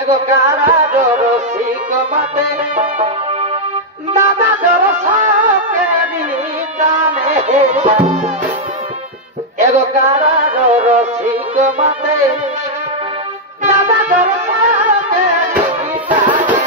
এগো কারা রসিক মাতে দাদা দরসকেরি টানে এগো কারা রসিক মাতে দাদা দরসকেরি টানে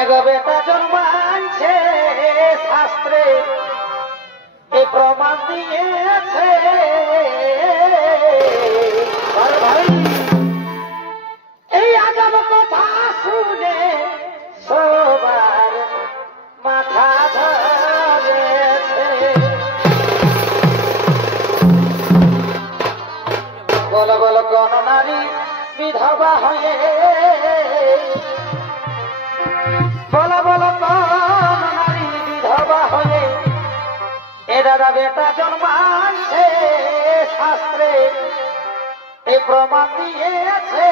এগো বেটা জন্মানছে শাস্ত্রে এ প্রমাণ দিয়েছে ভাই এই আজব কথা শুনে সবার মাথা ধরেছে বল বল কোন নারী বিধবা হয়ে বলো বলো কোন নারী বিধবা হয়ে এ দাদা বেটা জন্মানছে শাস্ত্রে এ প্রমাণ দিয়েছে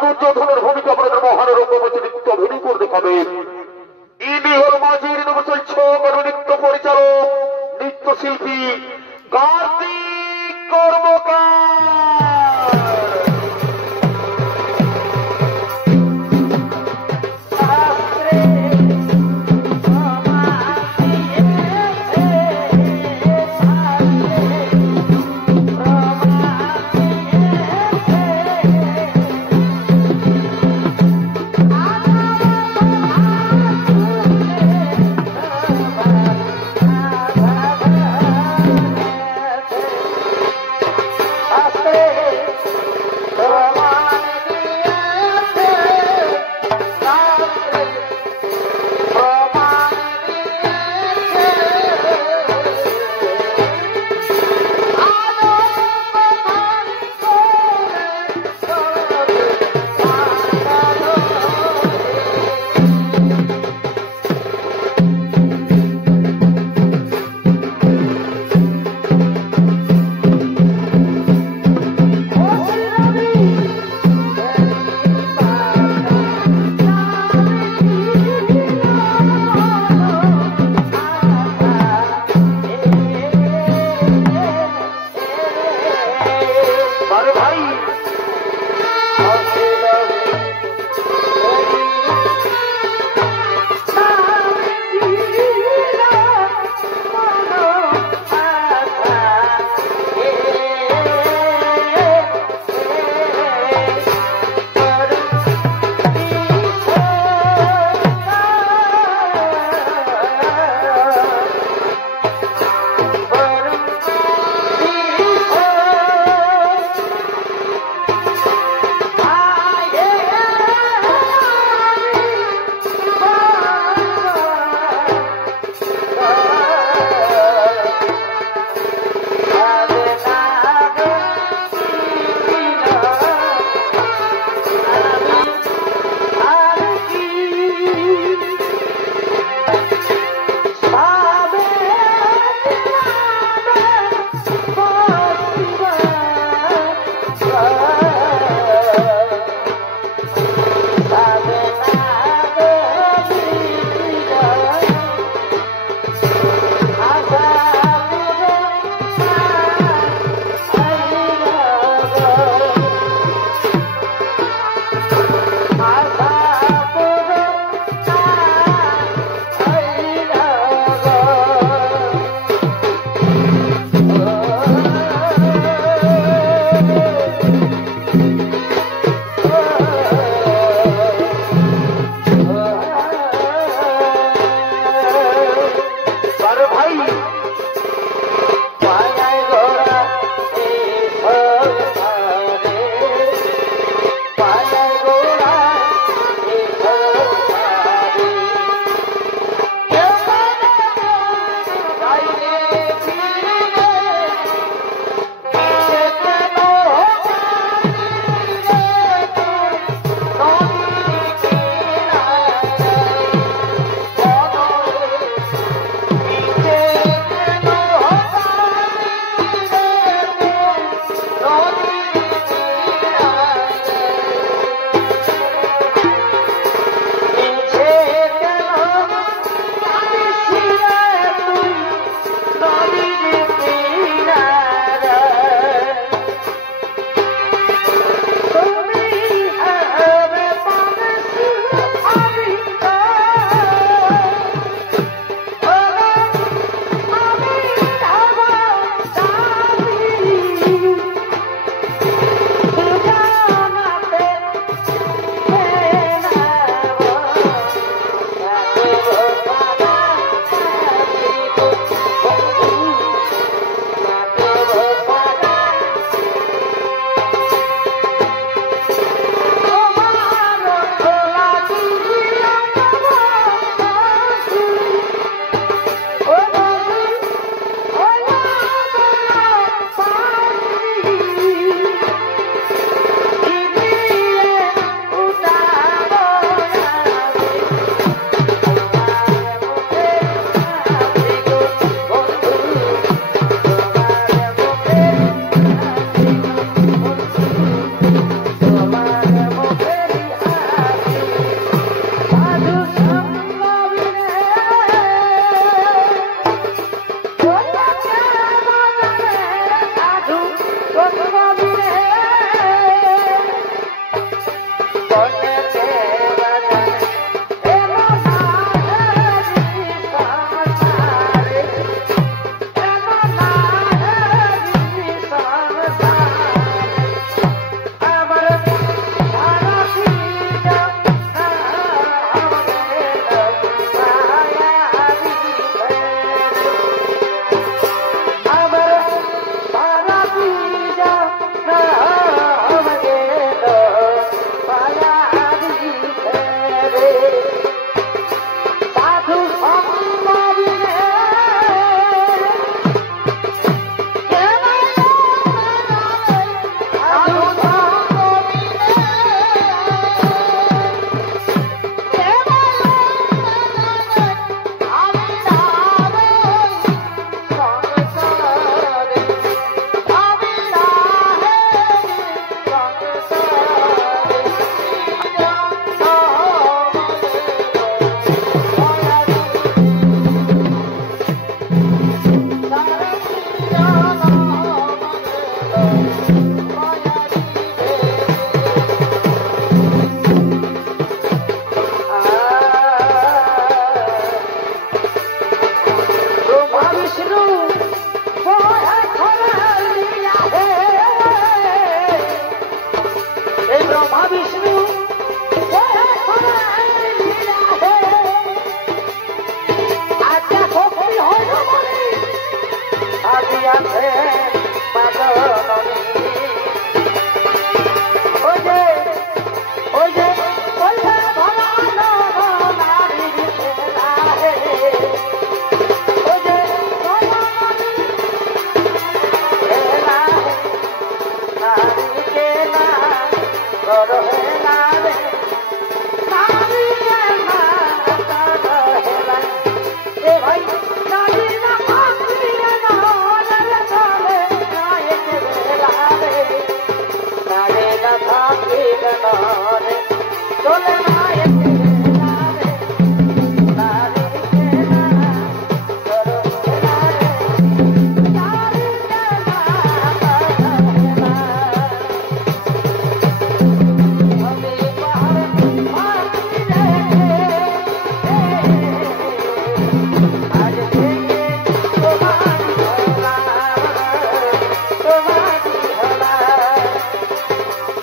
দুর্যোধনের ভূমিকা আপনাদের মহানের উপমঞ্চে নৃত্য অভিনয় করে দেখাবেন। ইনি হল মাঝির নবশৈচ্ছক নৃত্য পরিচালক নৃত্যশিল্পী কার্তিক কর্মকার। Ah!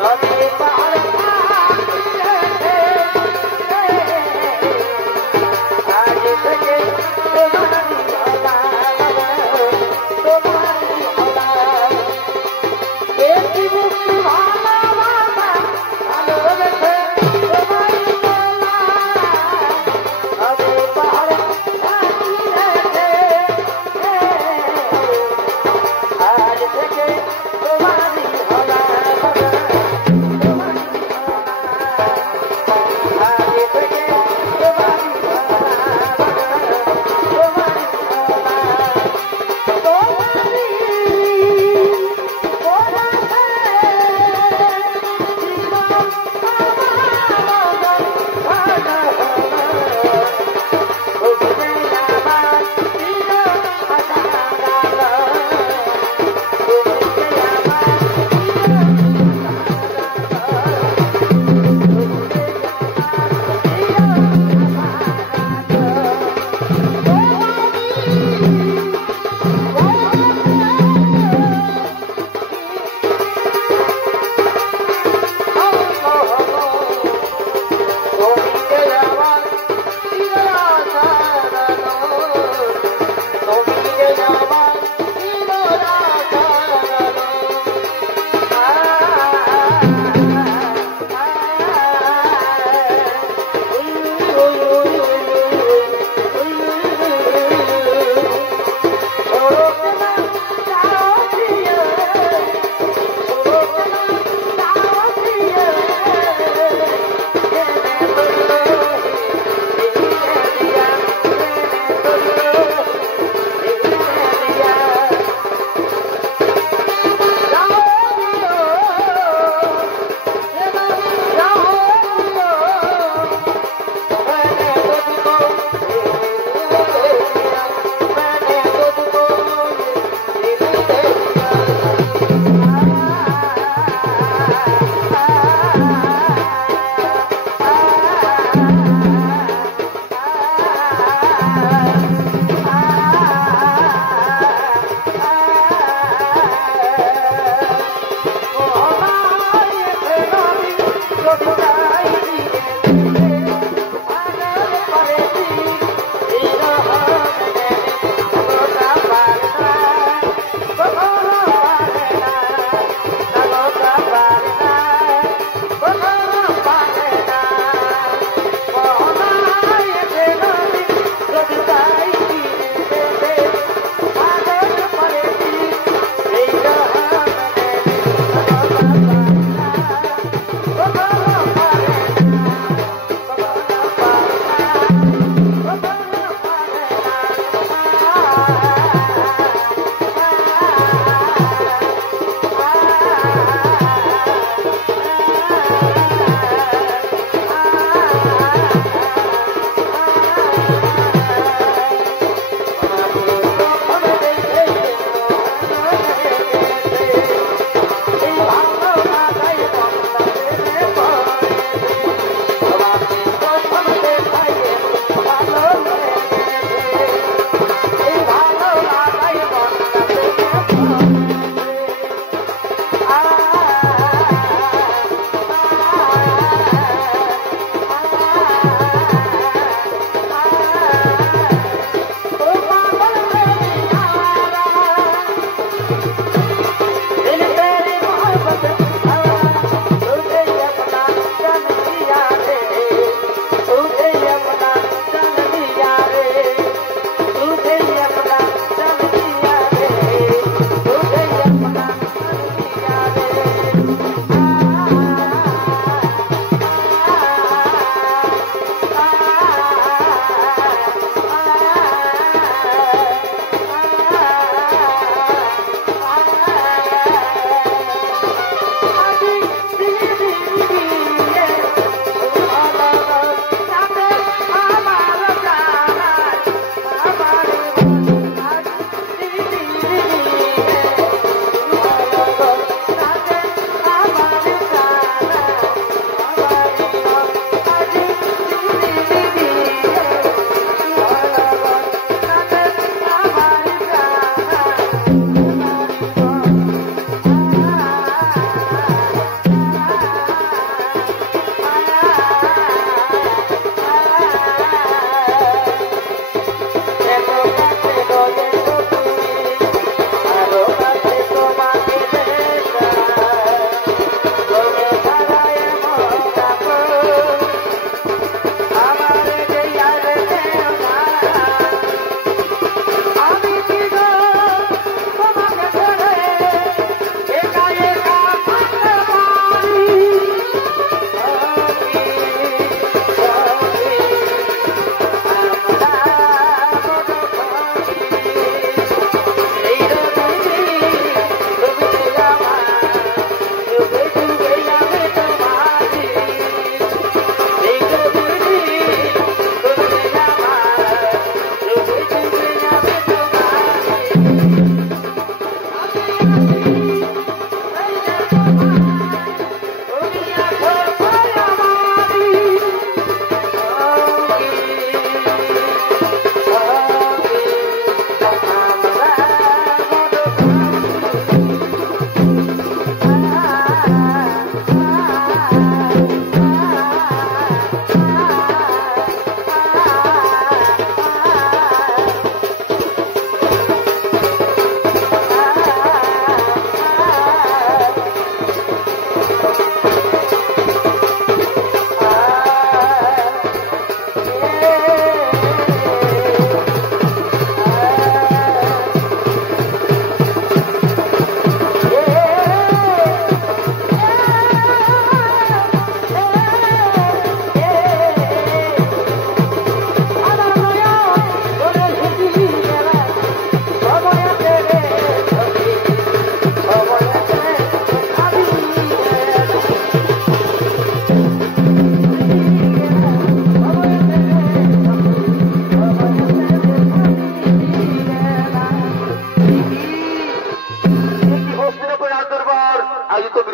Nadi par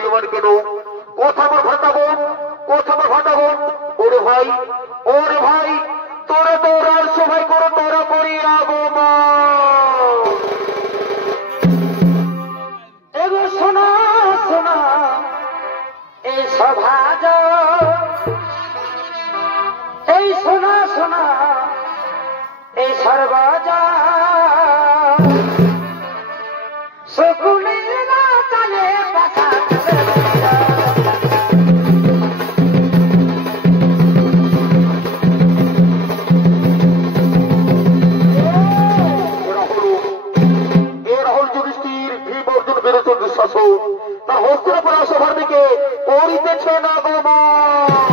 বিমান কেন কোথা আমার ভাটাবন কোথা আমার ভাটাবন ওরে ভাই তোরা তো রাজ সভাই করো তোরা করি আগমন এগো শোনা শোনা এই সভাজ এই শোনা শোনা এই সর্বজা শকুনের না চালে পাশা তার হস্তিনাপুর সভার দিকে করিতেছে না গমন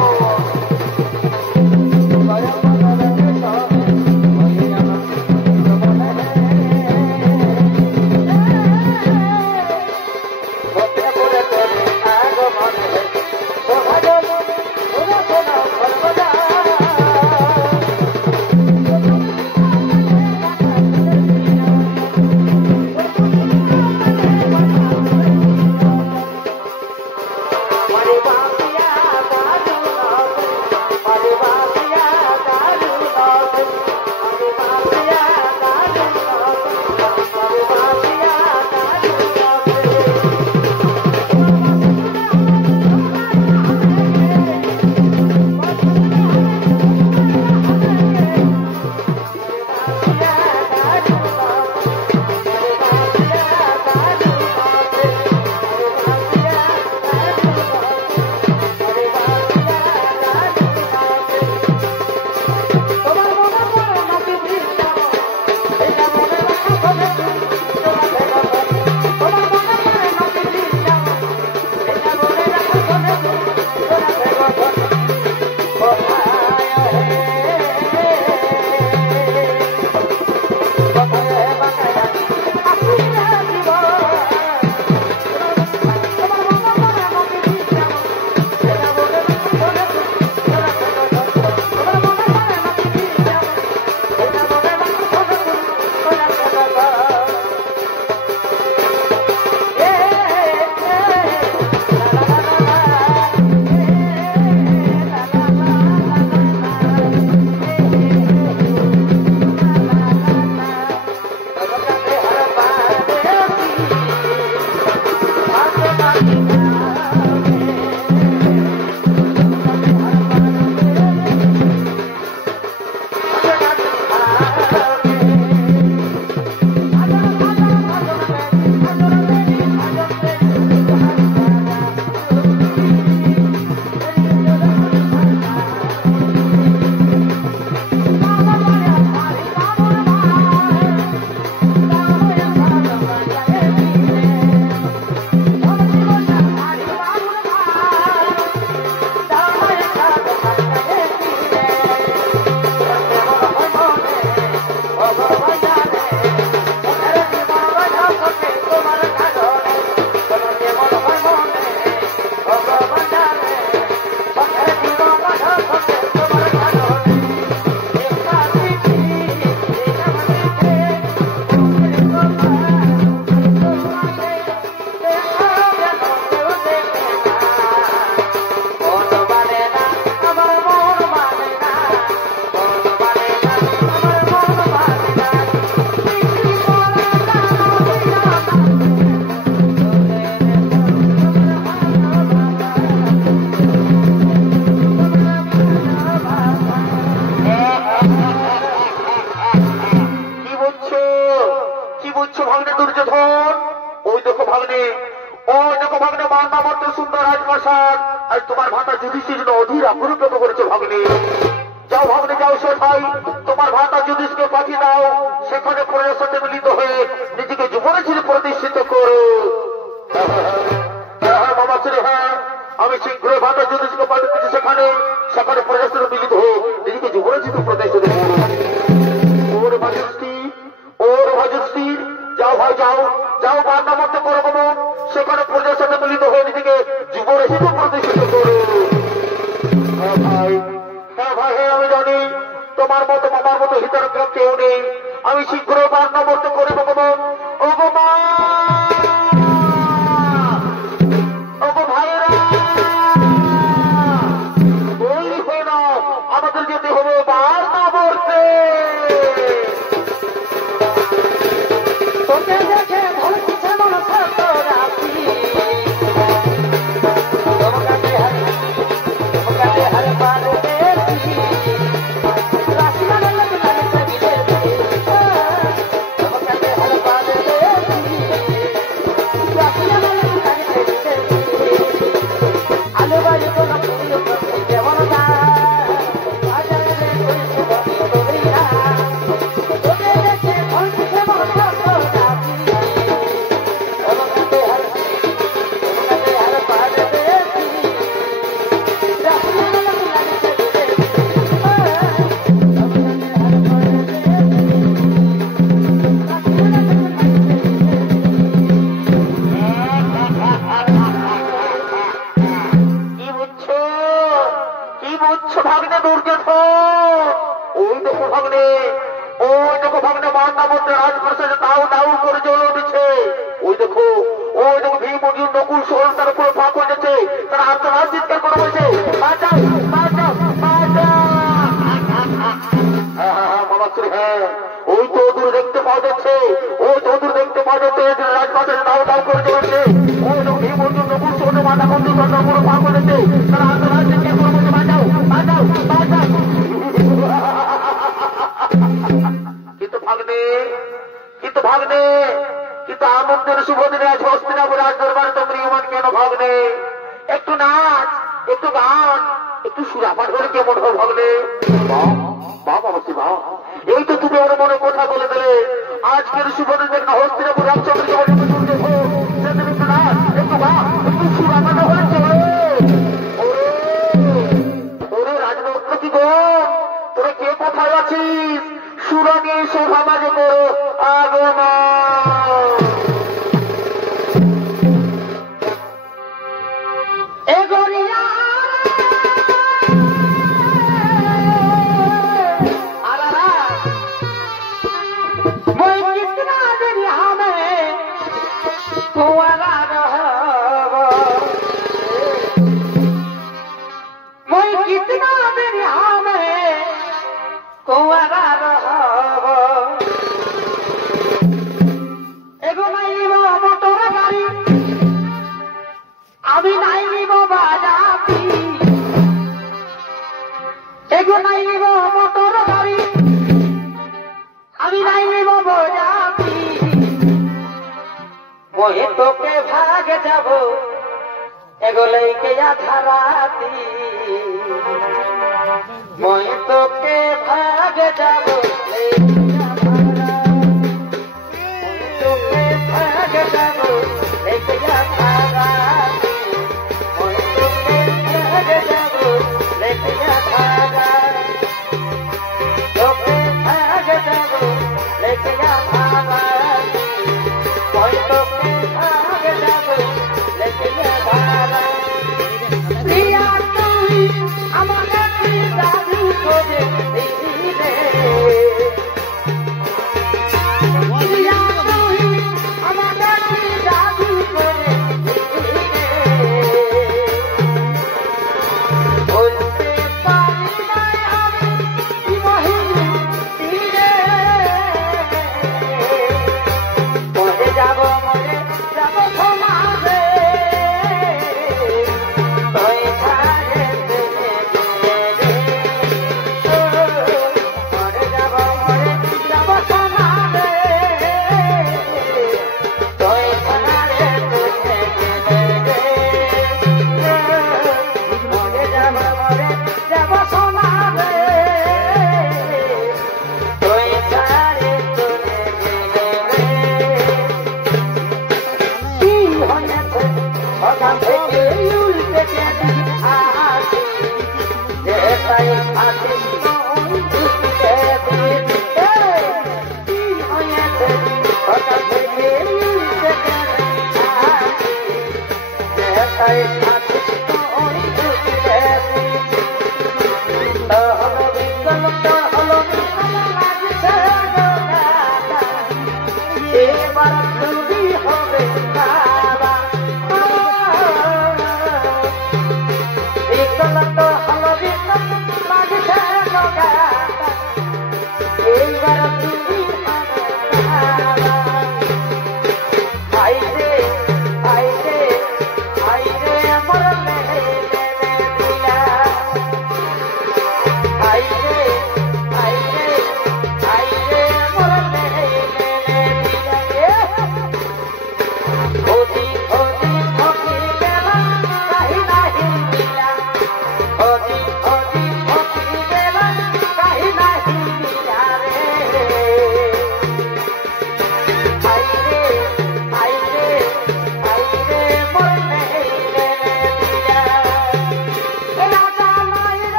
তোমার ভাতা যুধিষ্ঠির অধীর আগ্রহ করেছে ভাগ্নে যাও ভাগ্নে যাও সেখাই তোমার ভাতা যুধিষ্ঠিরকে পাঠিয়ে দাও সেখানে প্রজার সাথে মিলিত হয়ে নিজেকে যুবরাজের প্রতিষ্ঠিত করো হ্যাঁ বাবা ছিল হ্যাঁ আমি শীঘ্রই ভাতা যুধিষ্ঠিরকে পাঠিয়ে দিচ্ছি সেখানে সেখানে প্রজার সাথে মিলিত হয়ে নিজেকে যুবরাজের প্রতিষ্ঠিত করো ওর ভাজুষ্ঠির যাও ভাই যাও যাও বার্তা মধ্যে করো গমন সেখানে প্রজার সাথে মিলিত হয়ে নিজেকে যুবরাজের প্রতিষ্ঠিত করো হ্যাঁ ভাই হ্যাঁ আমি জানি তোমার মতো মামার মতো হিতারগ্রাম কেউ নেই আমি শীঘ্র বার্তা মধ্যে করে গমন দেখো ভাগ্নে, ওই দেখো ভাগ্নে, মাতা মধ্যে রাজপ্রাসাদে দাউ দাউ করে জ্বলে উঠেছে। ওই দেখো ভীম অর্জুন নকুল সোহল তার উপরে পা করেছে, তারা আত্মনাথ চিৎকার করে বলছে, বাঁচাও বাঁচাও বাঁচাও। হ্যাঁ, ওই তো দূর দেখতে পাওয়া যাচ্ছে, রাজপ্রাসাদে দাউ দাউ করে জ্বলছে। ওই দেখো ভীম অর্জুন নকুল সোহল মাতা মধ্যে তার উপরে পা করেছে, তারা আত্মনাথ চিৎকার করে বলছে, বাঁচাও বাঁচাও বাঁচাও। কিন্তু ভাগ্নে কিন্তু আনন্দের শুভ দিনে আজ হস্তিনাপুর রাজ দরবারে তো ম্রিয়মান কেন ভাগ্নে? একটু নাচ, একটু গান, একটু সুরাপাঠ করে কেমন হয় ভাগ্নে? এই তো তুমি ওর মনে কথা বলে দিলে। আজকের শুভ দিনে হস্তিনাপুর রাজচন্দ্র একটু নাচ, একটু গান, একটু সুরাপাঠ হলে চলে। ওরে রাজনন্দ কি গো, তোরা কে কোথায় আছিস? সুরানি শোভা মাঝে করো আগমন। তোকে ভাগ যাব এগোলেই কে আধারাতি, মই তোকে ভাগ যাব তোকে ভাগ যাব লেকে আধারাতি, মই তোকে ভাগ যাব লেকে আধারাতি, তোকে ভাগ যাব লেকে আধারাতি, মই তোকে ভাগ যাব লেকে আধারাতি। প্রিয়া তুই আমাকে জাদু করে দিলি রে, প্রিয়া তুই আমাকে জাদু করে দিলি রে, বলতে পারি না আমি কি মহিনী তীরে, মরে যাব সমাজে তুই ছাড়ে মরে যাব সমাজে তুই ছাড়ে মরে যাব সমাজে তুই ছাড়ে ওখান থেকে উল্টে গেলি আসি, যেটাই আসি কি হয়েছে? ওখান থেকে উল্টে গেলি আসি, যেটাই আসি হলো বিকল হলো লাগছে এবার চুরি হবে বাবা, বিকল তো হলো বিকল লাগছে এইবার চুরি হবে বাবা। আইরে আইরে আইরে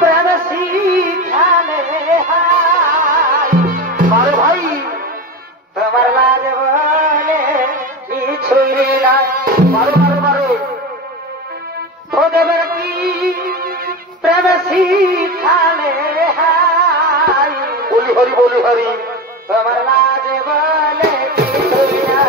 প্রেম শিখালে হরি বলি হরি। তোমার লাজে বলে কিছুই না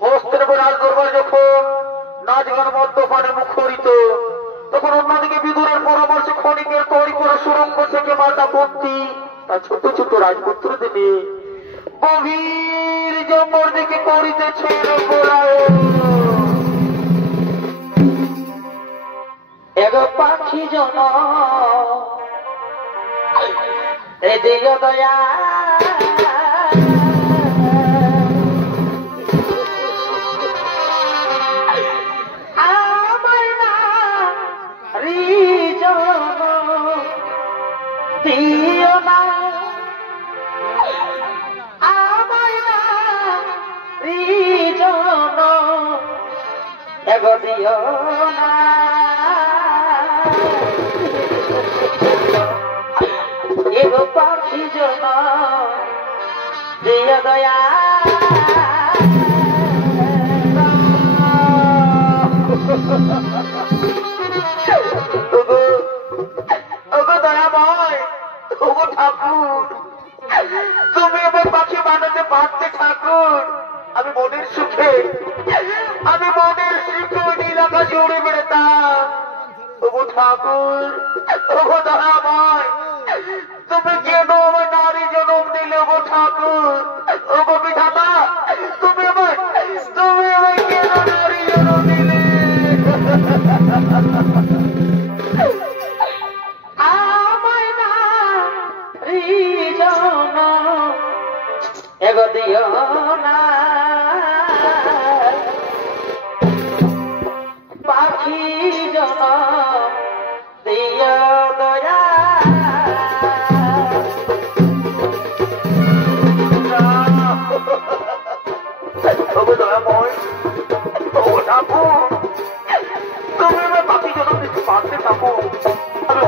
হস্তিনাপুর রাজদরবার যখন নাচ গান মদ্যপানে মুখরিত, তখন অন্যদিকে বিদুরের পরামর্শে ক্ষণিকের তৈরি করা সুরঙ্গ থেকে মাতা কুন্তী তার ছোট ছোট রাজপুত্রদের নিয়ে গভীর জঙ্গল দিকে করিতেছে এগো পাখি জন এদিকে দয়া আমার না রিজন দিও না আমার না রিজন এগো দিও না এগো পাখি জন দিয়া দয়া দয়াময় ওগো ঠাকুর, তুমি আমার পাখি বানাতে পারতে ঠাকুর। আমি মনের সুখে নীল আকাশে উড়ে বেড়াতাম। ওগো ঠাকুর, ওগো দয়াময়, তুমি কেন আমার নারী জন্ম দিলে? ওগো ঠাকুর, ওগো বিধাতা, তুমি আমার কেন নারী জন্ম দিলে? আমায় না রিজন এগো দিও না পাখি জন দিও দয়া তবে দয়াময় ও ঠাকুর তুমি আমার বাকি জনম দিতে পারতে ঠাকুর আমি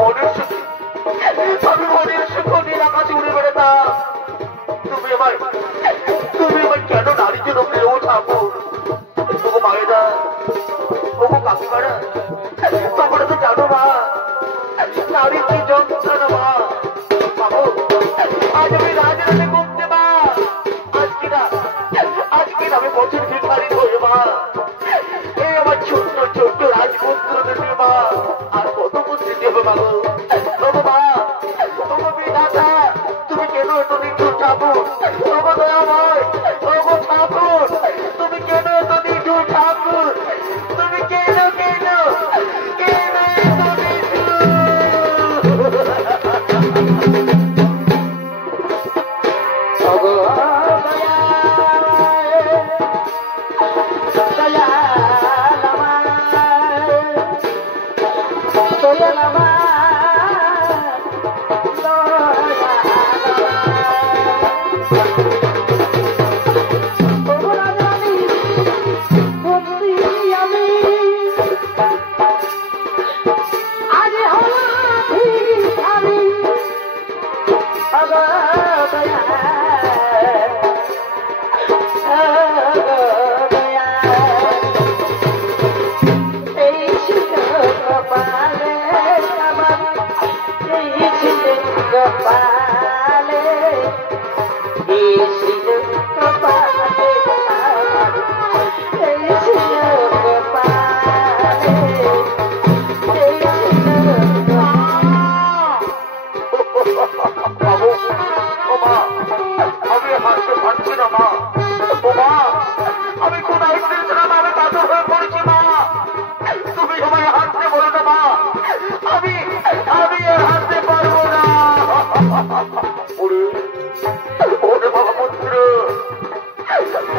মনের সুখ নিয়ে আকাশে উড়ে বেড়াতাম তুমি আমার কেন নারী জনম দিলে ও ঠাকুর তবু মায়েরা তবু কাকিমারা তোমরা তো জানো মা নারী কি যন্ত্রণা মা বাবু আজ আমি রাজরাতে ঘুমতে মা আজকে আমি বছর ভিখারি হয়ে মা এই আমার ছোট্ট ছোট্ট রাজপুত্রদের মা আর কত পুত্রী দেবে মাগো তবু মা তবু বিধাতা তুমি কেন এত নিঠুর ঠাকুর তবু দয়াময় তবু ঠাকুর তুমি কেন এত নিঠুর ঠাকুর তুমি কেন কেন কেন এত নিঠুর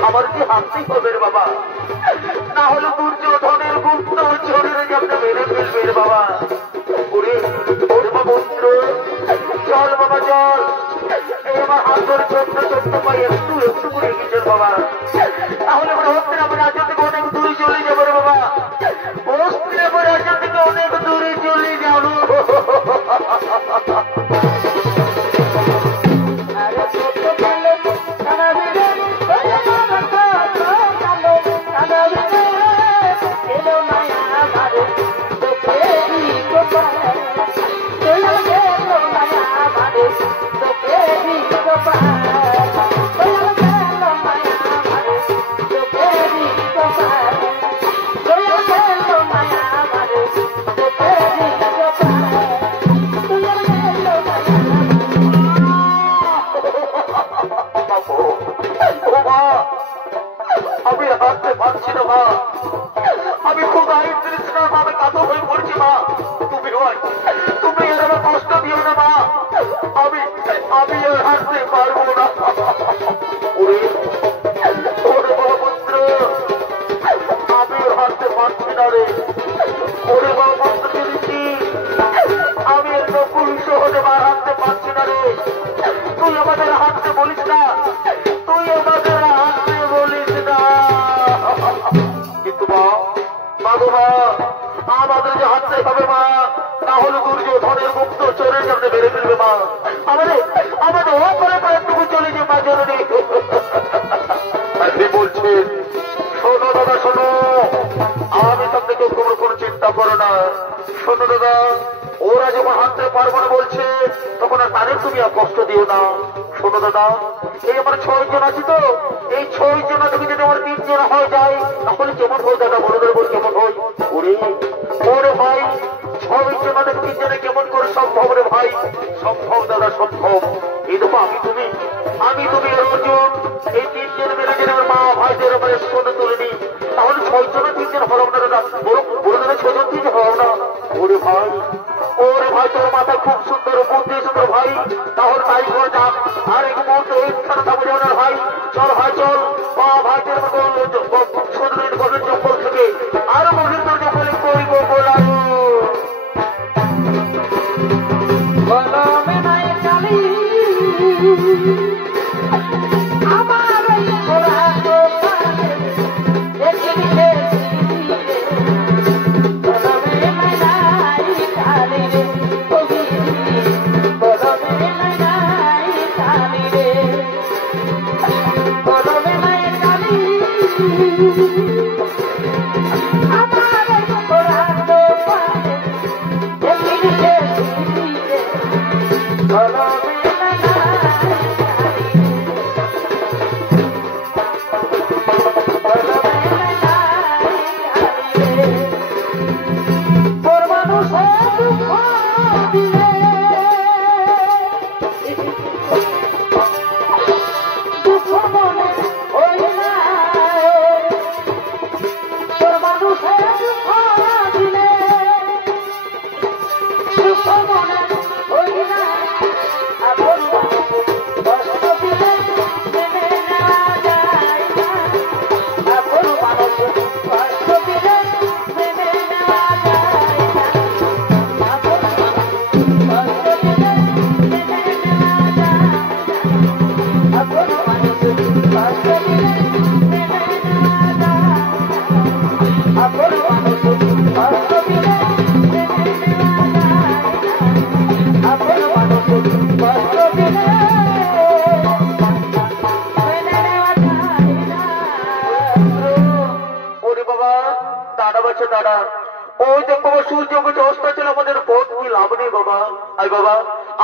আমার কি হাসতেই হবে রে বাবা না হলে দুর্যোধনের গুপ্ত শরীরে যেমন মেরে ফেলবে রে বাবা ওরে বাবা চল বাবা চল এই আমার হাত ধরে ছোট্ট ছোট্ট পাই একটু একটু করে গেছেন বাবা তাহলে আমরা হস্তির আমার রাজ্য থেকে অনেক দূরে চলে যাবো রে বাবা হস্তির আমার রাজ্য থেকে অনেক দূরে চলে যাবো আমি হাঁটতে পারছি না মা আমি খুব আইনতৃষ্ণার ভাবে কাতো হয়ে পড়ছি মা তুমি এর আমার কষ্ট দিও না মা আমি আর হাঁটতে পারবো না ওরে বাবা পুত্র আমি আর হাঁটতে পারছি না রে ওরে বাবা পুত্র দিচ্ছি আমি এর নকুল সহজে মা হাঁটতে পারছি না রে তুই আমাদের হাঁটতে বলিস না তুই আমাদের হাঁটতে বলিস না কিন্তু মা গো মা আমাদের যে হাঁটতে হবে মা না হলে দুর্যোধনের মুক্ত চোরের সামনে বেড়ে ফেলবে মা আমাদের ও করে একটুকু চলে যে মা জরুরি আপনি বলছেন শোনো দাদা শোনো আমি সামনে কেউ তোমার কোনো চিন্তা করো না শোনো দাদা ওরা যখন হাঁটতে পারবো না বলছে তখন আর তাদের তুমি আর কষ্ট দিও না শোনো দাদা এই আমার 6 জন আছি তো এই 6 জন তুমি যদি আমার 3 জন হয়ে যায় তাহলে কেমন হয় দাদা বলো বল কেমন হয় ওরে ভাই 6 জন 3 জনে কেমন করে সম্ভব রে ভাই সম্ভব দাদা সম্ভব এই দেখো আমি তুমি অর্জুন এই 3 জন মিলে যদি আমার মা ভাইদের আমার সোনে তুলে নি তাহলে 6 জন 3 জন হলাম না দাদা বড় দাদা 6 জন 3 জন হলাম না ওরে ভাই ভাই তোর মাথায় খুব সুন্দর বুদ্ধি সুন্দর ভাই, তাহলে তাই করে যাক। আর এক মুহূর্তে ওইখানে থাকবো যেমন ভাই, চল ভাই চল, বা ভাইদের মতো সদরের গভীর জঙ্গল থেকে আরো গভীর জঙ্গলে করিব বলায়। কলমে নাই কালি আমার এই ঘোড়া দোকানে দেখিলে কলমে নাই কালি রে কবি কলমে নাই কালি রে কলমে নাই কালি আমার এই ঘোড়া দোকানে দেখিলে দাদা ওই যে বাবা সূর্য অস্ত ছিল আমাদের পথ কি লাভ নেই বাবা। আয় বাবা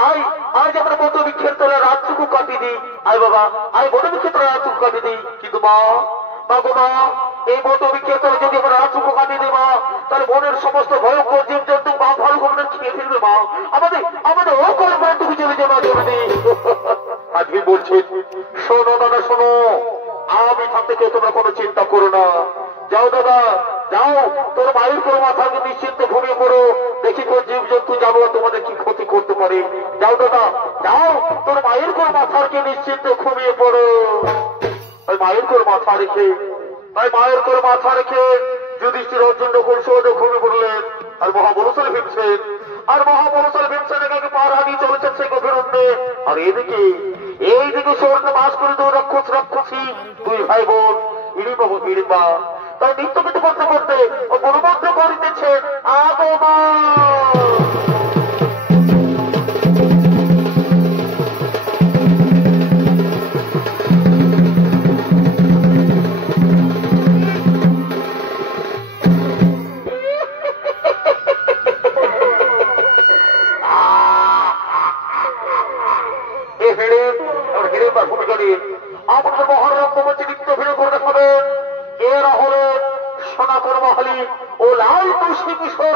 আয়, আজ আমরা বট বৃক্ষের তলে রাতটুকু কাটিয়ে দিই। আয় বাবা আয়, বট বৃক্ষের তলে রাতটুকু কাটিয়ে দিই। কিন্তু মা গো মা, এই বট বৃক্ষের তলে যদি আমরা রাতটুকু কাটিয়ে দিই মা, তাহলে বনের সমস্ত ভয়ঙ্কর জীব জন্তু মা ভালো করে খেয়ে ফেলবে মা, আমাদের আমাদের ও করে বাড়িটুকু চলে যাবে জলদি। আজকে বলছি শোনো দাদা শোনো, আমি এখান থেকে তোমরা কোনো চিন্তা করো না। যাও দাদা যাও, তোর মায়ের কোনো মাথাকে নিশ্চিন্ত ঘুমিয়ে পড়ো, দেখি কোন জীব জন্তু যাবো তোমাদের কি ক্ষতি করতে পারে। যাও দাদা যাও, তোর মায়ের কোনো মাথাকে নিশ্চিন্ত ঘুমিয়ে পড়ো। ওই মায়ের করে মাথা রেখে, ওই মায়ের করে মাথা রেখে যুধিষ্ঠির অর্জুন নকুল সহযোগ ঘুমিয়ে পড়লেন। আর মহাবলশালী ভীমসেন, আর মহাবলশালী ভীমসেন একাকে পাড়া দিয়ে চলেছেন সেই গভীর অন্যে। আর এইদিকে স্বর্ণ বাস করে দুই রাক্ষসী দুই ভাই বোন হিড়িম্বা ও হিড়িম্বা তাই নৃত্য গীত করতে করতে ও মনোমন্ত্র করিতেছে আগমন। আপনাদের মহারত্ন মঞ্চে নৃত্য ভিড় করে দেখাবেন এরা হলেন সনাতন মহালী ও লাল তুলসী কিশোর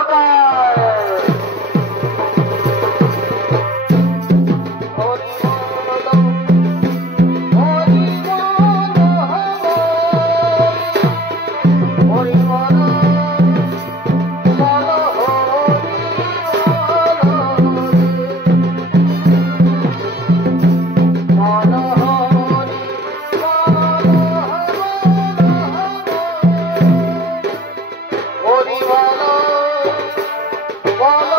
বলো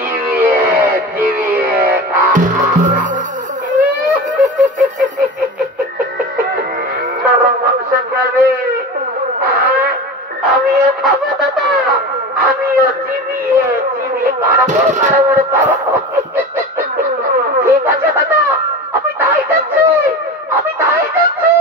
চিবিয়ে চিবিয়ে চরম মাংস খাবে, আমিও খাবো দাদা, আমিও চিবিয়ে চিবিয়ে কারবো কারবো কারবো। ঠিক আছে দাদা, আমি তাই যাচ্ছি, আমি তাই যাচ্ছি।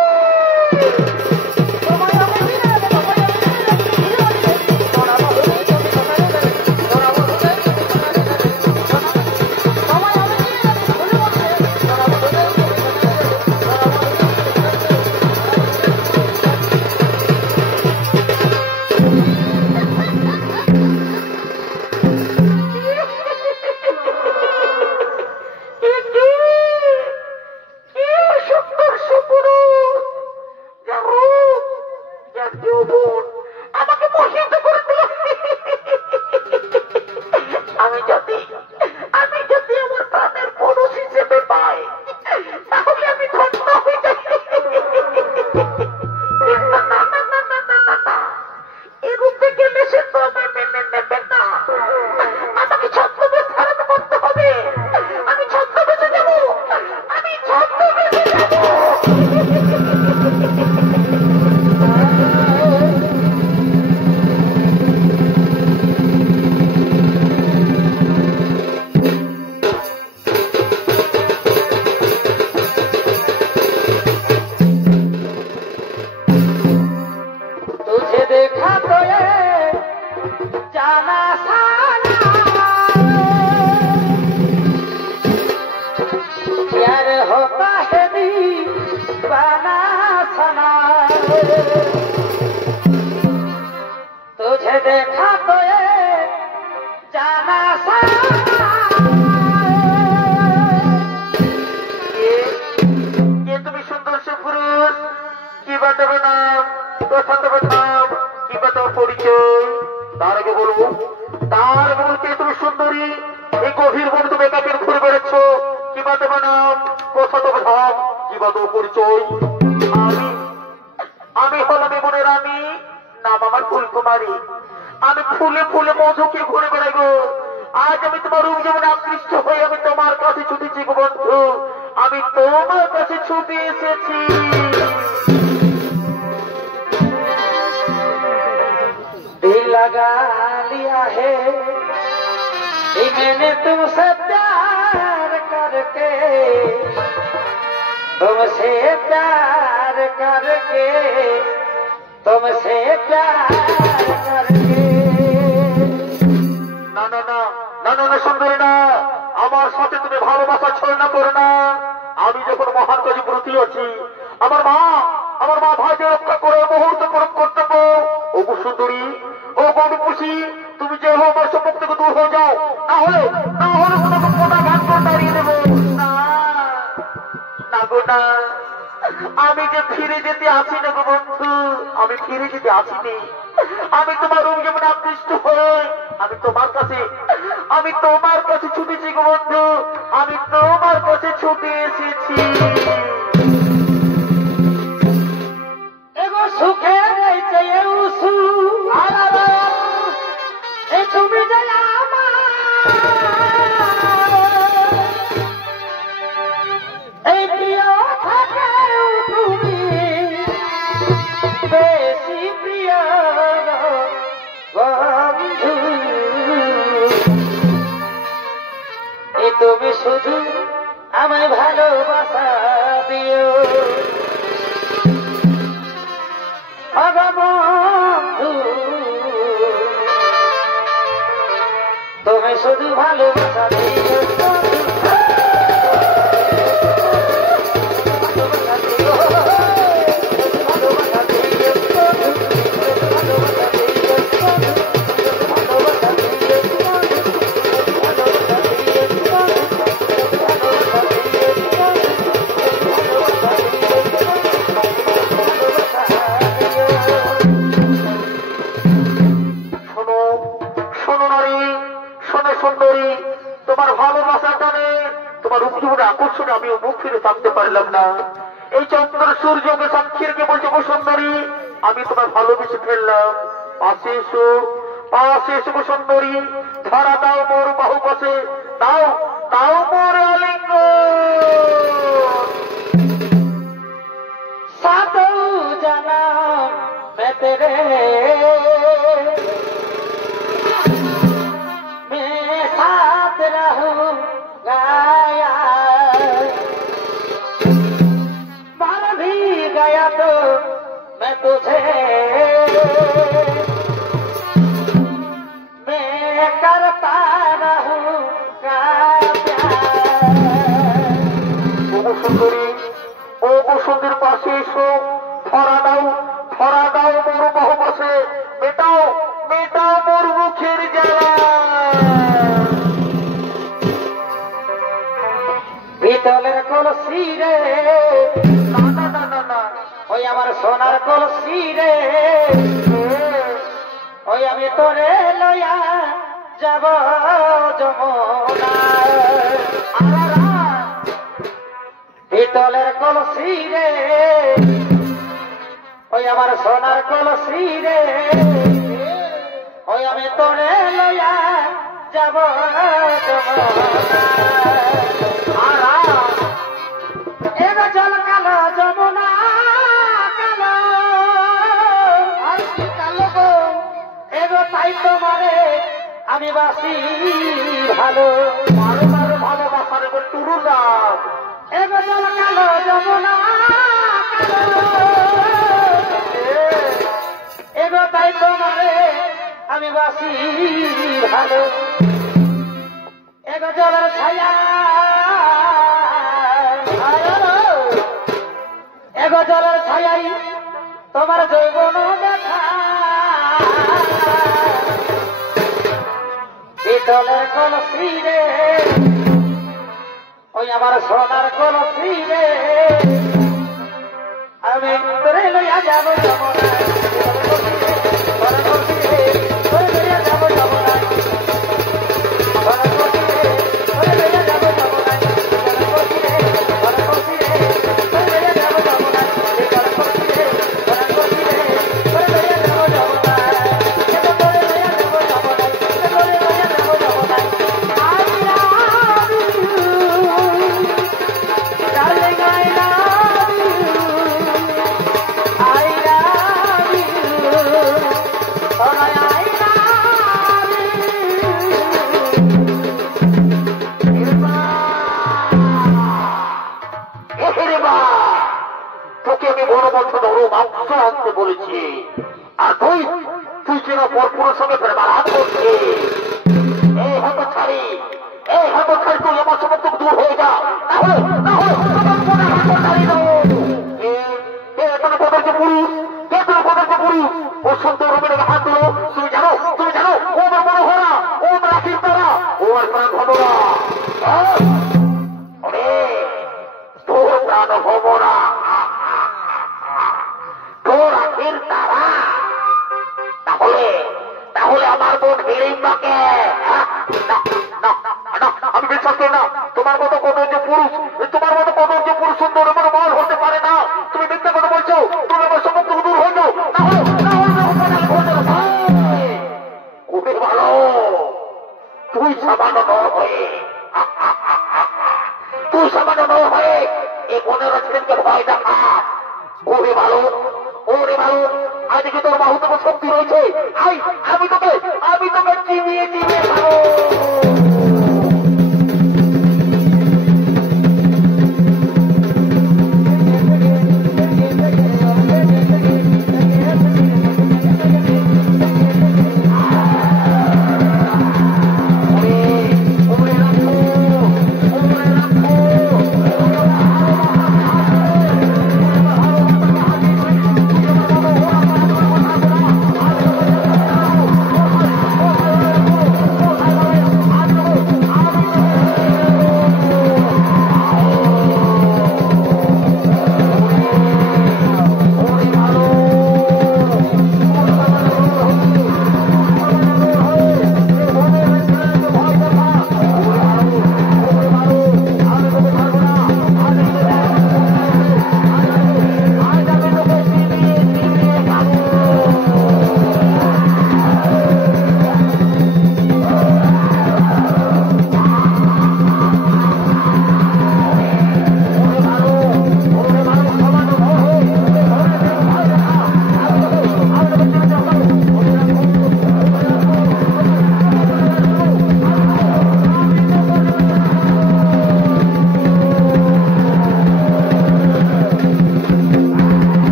পাশে শুভ সুন্দরী ধরা দাও মোর বাহু পাশে দাও দাও মোর আলিঙ্গ साधु जन्म मैं तेरे मैं साथ रहूंगा मर भी गया तो मैं तुझे मैं करता रहूंगा শুভ সুন্দরী ও বসন্তের পাশে এসো ধরা দাও মোর বাহু পাশে মেটাও মেটাও মোর মুখের জ্বালা পিতলের কলসি রে না না না না না ওই আমার সোনার কলসি রে ওই আমি তোরে লয়া যাব যমুনা পিতলের কলসি রে ওই আমার সোনার কলসি রে ওই আমি তোরে লয়া যাব যমুনা এগো জল কালো যমুনা কালো আর কি কালো গো এগো তাই তোমারে আমি বাসি ভালো মারো মারো ভালোবাসার এবার টুরু না এগো জল কালো যমুনা কালো এগো তাই তোমারে আমি বাসি ভালো এগো জলের ছায়া এগো জলের ছায়াই তোমার যৌবন দেখা পিতলের কলসি রে ওই আমার সোনার কলসি রে আমি তোরে লইয়া যাব যমুনা তোকে আমি বড় বছর ধরো মাংস আনতে বলেছি আর তুই তুই কেন পরপুরের সঙ্গে প্রেমারাধ করছিস এই হতো ছাড়ি তুই আমার সমস্ত দূর হয়ে যা ও সুন্দর রুমের হাত দিল তুমি জানো ও আমার বড় হরা ও আমার আখির তারা ও আমার প্রাণ ভবরা তোর প্রাণ ভবরা তোর আখির তারা তাহলে আমার বোন হিড়িম্বাকে আমি বিশ্বাস করি না তোমার মতো কত যে পুরুষ সুন্দর কোনো বল হতে পারে না তুমি মিথ্যা কথা বলছো তুমি আমার সমস্ত দূর হয়ে যাও খুবই ভালো তুই সামান্য ন হয়ে এই 15 ছেলেকে ভয় দেখা ওরে ভালো আজকে তোর বাহুতে শক্তি রয়েছে আমি তোকে চিবিয়ে ভালো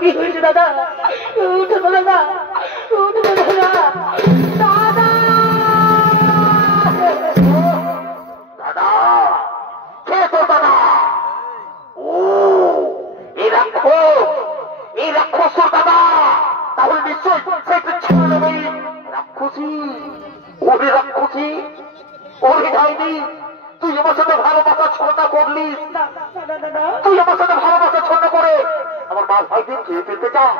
কি হয়েছে দাদা? উঠো তো দাদা, উঠো তো দাদা, দাদা। দাদা কে তোর দাদা? ও এই রাক্ষস তোর দাদা। তাহলে নিশ্চয় রাক্ষসী। ওরে রাক্ষসী, ওরে যাইনি, তুই আমার সাথে ভালোবাসা ছড়া করলি। তুই আমার সাথে ভালোবাসা ছড়া করে আমার মা ভাইকে খেয়ে ফেলতে চাস।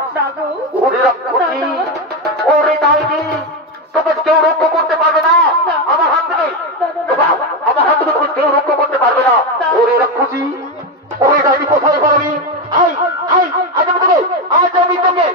ওরে রাক্ষসী, ওরে যাইনি, তোকে কেউ রক্ষা করতে পারবে না আমার হাত থেকে। আমার হাত থেকে কেউ রক্ষা করতে পারবে না। ওরে রাক্ষসী, ওরে যাইনি, কোথায় পারবি? আজ আমি তোকে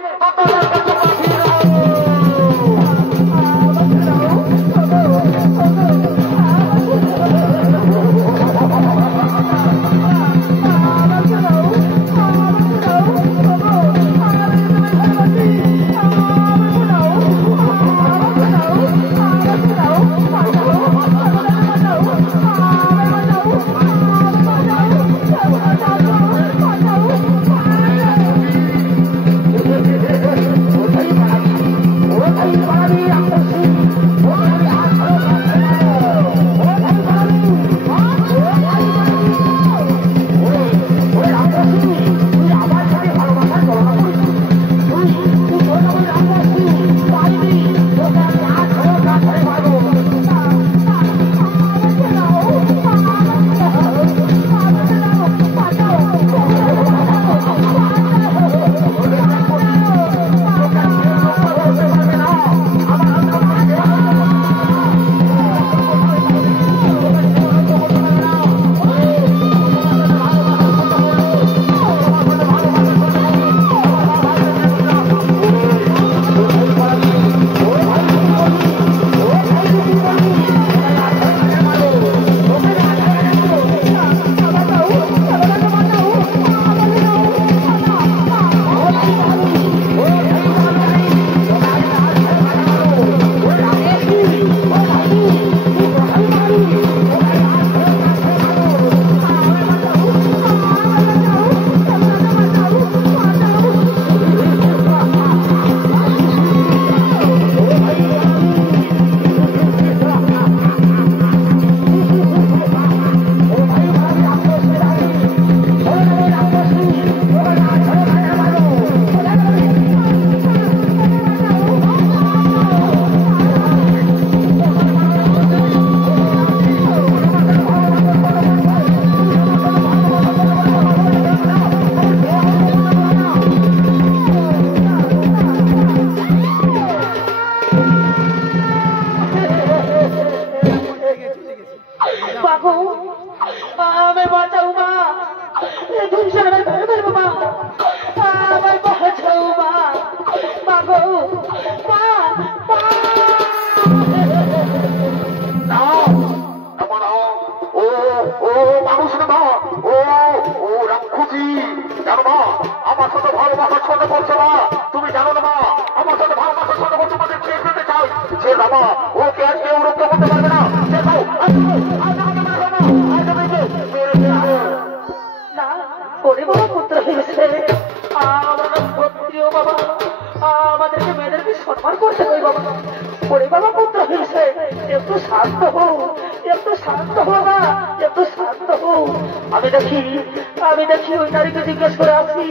আমি দেখি ওই নারীকে জিজ্ঞেস করে আসি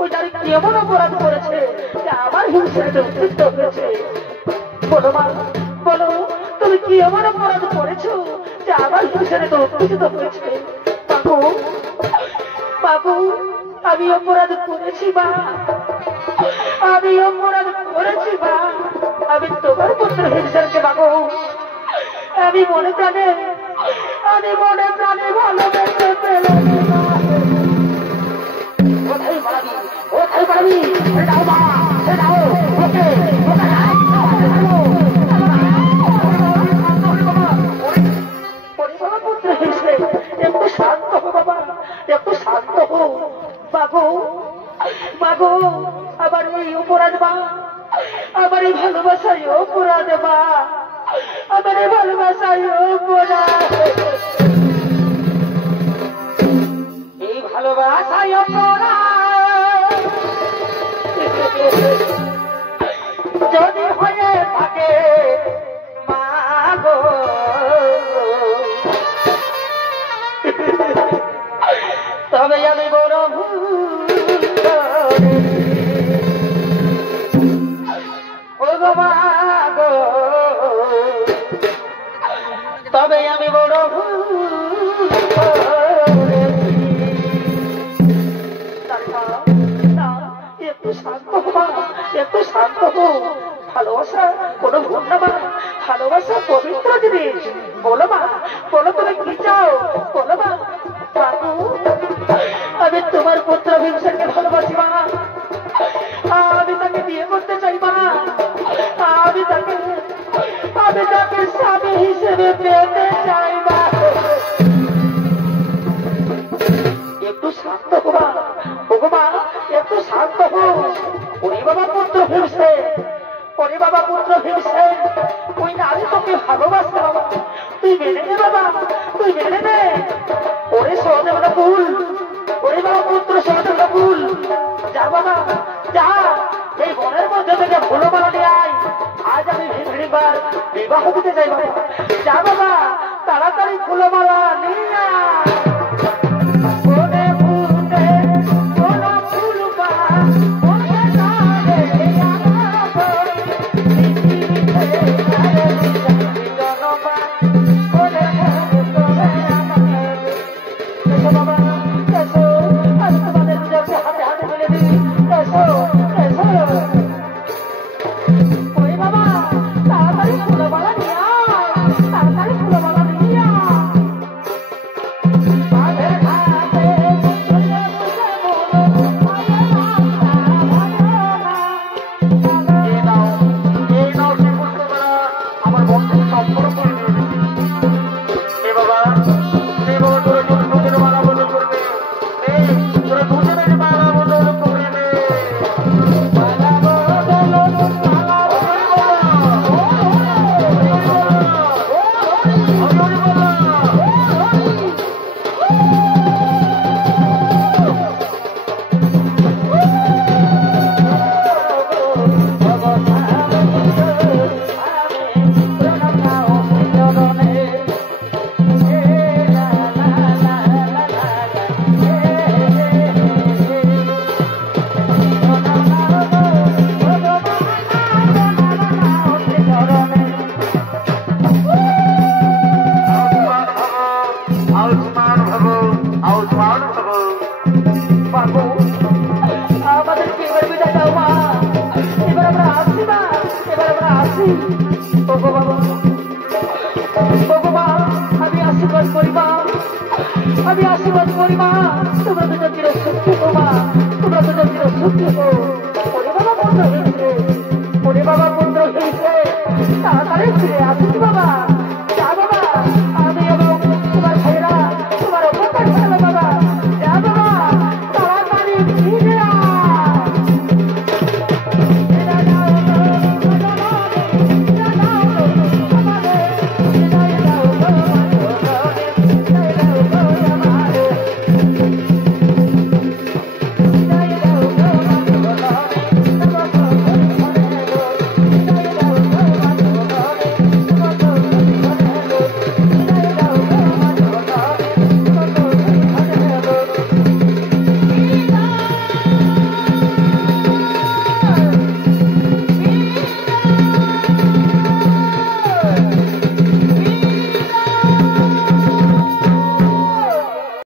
ওই নারী কেমন অপরাধ করেছে আমার হিংসাতে উত্তীর্ণ হয়েছে। বলো মা, বলো তুমি কি এমন অপরাধ করেছো যে আমার হিংসাতে উত্তেজিত হয়েছে? বাবু, বাবু, আমি অপরাধ করেছি মা, আমি অপরাধ করেছি মা। আমি তোমার পুত্র হিংসাকে বাবু আমি মনে প্রাণে ভালোবেসে ফেলেছি। কোথায় পালাবি? কোথায় পালাবি? দাও মা, দাও ওকে, পুত্র হিসেবে একটু শান্ত হো বাবা, একটু শান্ত হো বাবু। বাবু আবার এই অপরাধ মা, আবার এই ভালোবাসায় অপরাধ মা, আবার এই ভালোবাসায় অপরাধ, এই ভালোবাসায় অপরাধ। যদি হয়ে থাকে মাগো তবে আমি বড় ভুল মাগো তবে আমি বড় ভুল একটু শান্ত হবা একটু শান্ত হো ভালোবাসা কোনো ভুল না মা ভালোবাসা পবিত্র জিনিস বলো মা বলো তুমি কি চাও বলো মা বাবু আমি তোমার পুত্র ভীমসেনকে ভালোবাসি মা আমি তাকে বিয়ে করতে চাই মা আমি তাকে স্বামী হিসেবে পেতে চাই মা একটু শান্ত হবা ভগবান একটু শান্ত হো ওরে বাবা পুত্র ভীমসেন ওরে বাবা পুত্র ভীমসেন ওই নারী তোকে ভালোবাসতে বাবা তুই মেনে নে বাবা তুই মেনে নে ওরে সহদেবটা ভুল ওরে বাবা পুত্র সহদেবটা ভুল যা বাবা যা এই বনের মধ্যে থেকে ভুলো মালা নিয়ে আয় আজ আমি ভিড়িবার বিবাহ দিতে যাই বাবা যা বাবা তাড়াতাড়ি ফুলো মালা নিয়ে আয় আমি আশীর্বাদ করি মা তোমরা দুজন চির সুখী হো মা তোমরা দুজন চির সুখী হো ওরে বাবা পুত্র হয়েছে তাড়াতাড়ি ফিরে আসিস বাবা